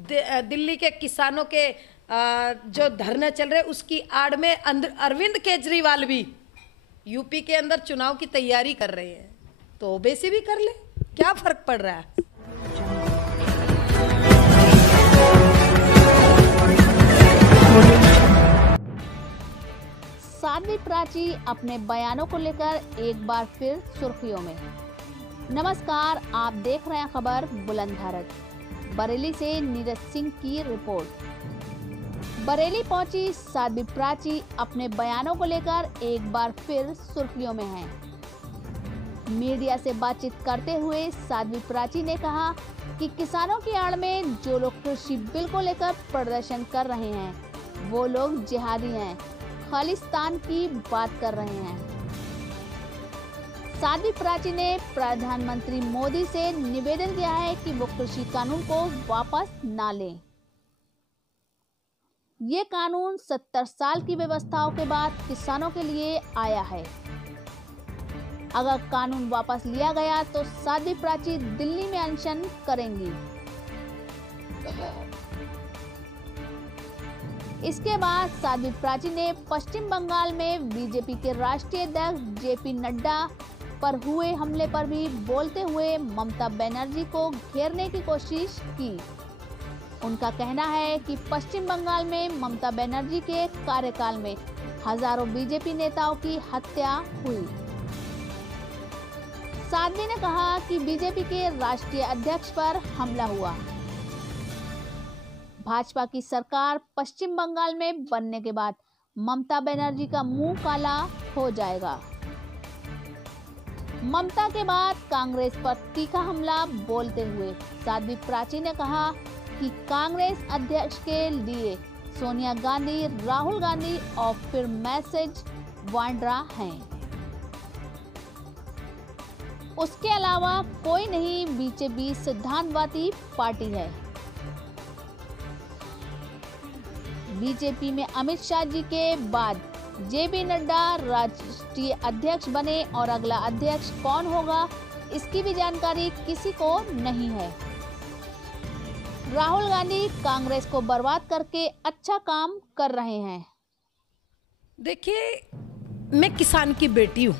दिल्ली के किसानों के जो धरने चल रहे उसकी आड़ में अरविंद केजरीवाल भी यूपी के अंदर चुनाव की तैयारी कर रहे हैं, तो ओबीसी भी कर ले, क्या फर्क पड़ रहा है। साध्वी प्राची अपने बयानों को लेकर एक बार फिर सुर्खियों में। नमस्कार, आप देख रहे हैं खबर बुलंद भारत। बरेली से नीरज सिंह की रिपोर्ट। बरेली पहुंची साध्वी प्राची अपने बयानों को लेकर एक बार फिर सुर्खियों में हैं। मीडिया से बातचीत करते हुए साध्वी प्राची ने कहा कि किसानों की आड़ में जो लोग कृषि बिल को लेकर प्रदर्शन कर रहे हैं वो लोग जिहादी हैं, खालिस्तान की बात कर रहे हैं। साध्वी प्राची ने प्रधानमंत्री मोदी से निवेदन किया है कि वो कृषि कानून को वापस ना लें। ये कानून 70 साल की व्यवस्थाओं के बाद किसानों के लिए आया है। अगर कानून वापस लिया गया तो साध्वी प्राची दिल्ली में अनशन करेंगी। इसके बाद साध्वी प्राची ने पश्चिम बंगाल में बीजेपी के राष्ट्रीय अध्यक्ष जेपी नड्डा पर हुए हमले पर भी बोलते हुए ममता बनर्जी को घेरने की कोशिश की। उनका कहना है कि पश्चिम बंगाल में ममता बनर्जी के कार्यकाल में हजारों बीजेपी नेताओं की हत्या हुई। साध्वी ने कहा कि बीजेपी के राष्ट्रीय अध्यक्ष पर हमला हुआ। भाजपा की सरकार पश्चिम बंगाल में बनने के बाद ममता बनर्जी का मुंह काला हो जाएगा। ममता के बाद कांग्रेस पर तीखा हमला बोलते हुए साध्वी प्राची ने कहा कि कांग्रेस अध्यक्ष के लिए सोनिया गांधी, राहुल गांधी और फिर मैसेज वांड्रा हैं। उसके अलावा कोई नहीं, बीजेपी सिद्धांतवादी पार्टी है। बीजेपी में अमित शाह जी के बाद जेपी नड्डा राष्ट्रीय अध्यक्ष बने और अगला अध्यक्ष कौन होगा इसकी भी जानकारी किसी को नहीं है। राहुल गांधी कांग्रेस को बर्बाद करके अच्छा काम कर रहे हैं। देखिए, मैं किसान की बेटी हूँ।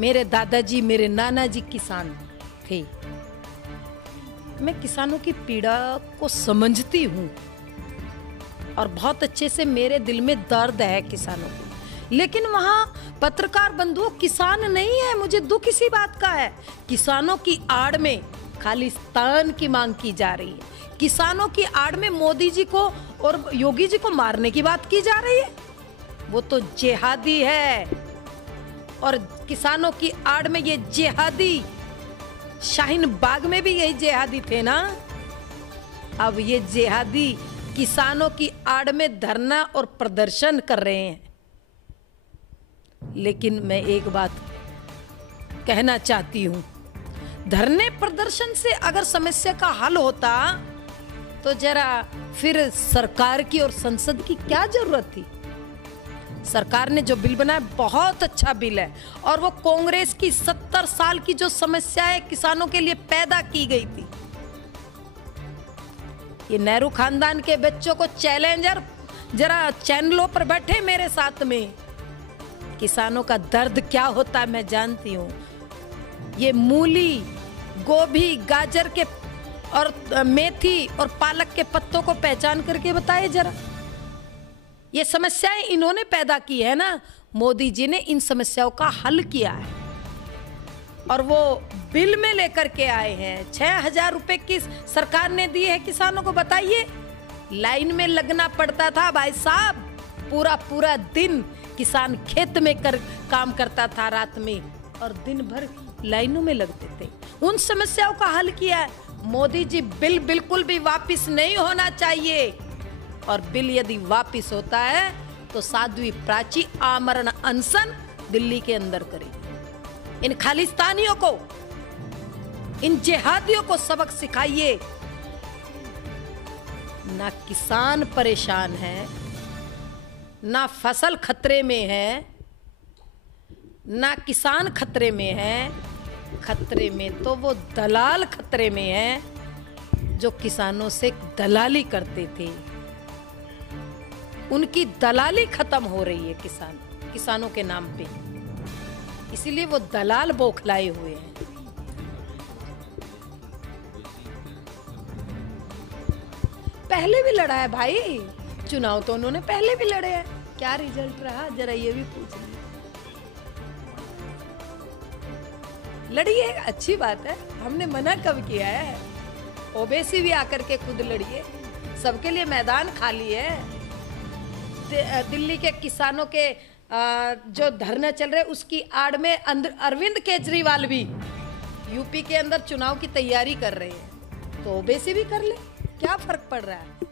मेरे दादाजी, मेरे नाना जी किसान थे। मैं किसानों की पीड़ा को समझती हूँ और बहुत अच्छे से मेरे दिल में दर्द है किसानों को। लेकिन वहाँ पत्रकार बंधु किसान नहीं है। मुझे दुख इसी बात का है, किसानों की आड़ में खालिस्तान की मांग की जा रही है। किसानों की आड़ में मोदी जी को और योगी जी को मारने की बात की जा रही है। वो तो जिहादी है। और किसानों की आड़ में ये जिहादी, शाहीन बाग में भी यही जिहादी थे ना। अब ये जिहादी किसानों की आड़ में धरना और प्रदर्शन कर रहे हैं। लेकिन मैं एक बात कहना चाहती हूं, धरने प्रदर्शन से अगर समस्या का हल होता तो जरा फिर सरकार की और संसद की क्या जरूरत थी। सरकार ने जो बिल बनाया बहुत अच्छा बिल है और वो कांग्रेस की 70 साल की जो समस्याएं किसानों के लिए पैदा की गई थी। ये नेहरू खानदान के बच्चों को चैलेंजर जरा चैनलों पर बैठे मेरे साथ में, किसानों का दर्द क्या होता है मैं जानती हूँ। ये मूली, गोभी, गाजर के और मेथी और पालक के पत्तों को पहचान करके बताइए जरा। ये समस्याएं इन्होंने पैदा की है ना। मोदी जी ने इन समस्याओं का हल किया है और वो बिल में लेकर के आए हैं। 6,000 रुपए की सरकार ने दी है किसानों को। बताइए, लाइन में लगना पड़ता था भाई साहब। पूरा पूरा दिन किसान खेत में काम करता था रात में और दिन भर लाइनों में लगते थे। उन समस्याओं का हल किया है मोदी जी। बिल बिल्कुल भी वापिस नहीं होना चाहिए और बिल यदि वापिस होता है तो साध्वी प्राची आमरण अनशन दिल्ली के अंदर करेगी। इन खालिस्तानियों को, इन जिहादियों को सबक सिखाइए। ना किसान परेशान है, ना फसल खतरे में है, ना किसान खतरे में है। खतरे में तो वो दलाल खतरे में है जो किसानों से दलाली करते थे, उनकी दलाली खत्म हो रही है किसानों के नाम पे, इसीलिए वो दलाल बौखलाए हुए हैं। पहले भी लड़ा है भाई, चुनाव तो उन्होंने पहले भी लड़े हैं। क्या रिजल्ट रहा जरा ये भी पूछ लीजिए। लड़िए, अच्छी बात है, हमने मना कब किया है। ओबीसी भी आकर के खुद लड़िए, सबके लिए मैदान खाली है। दिल्ली के किसानों के जो धरने चल रहे उसकी आड़ में अरविंद केजरीवाल भी यूपी के अंदर चुनाव की तैयारी कर रहे हैं, तो ओबीसी भी कर ले, क्या फर्क पड़ रहा है।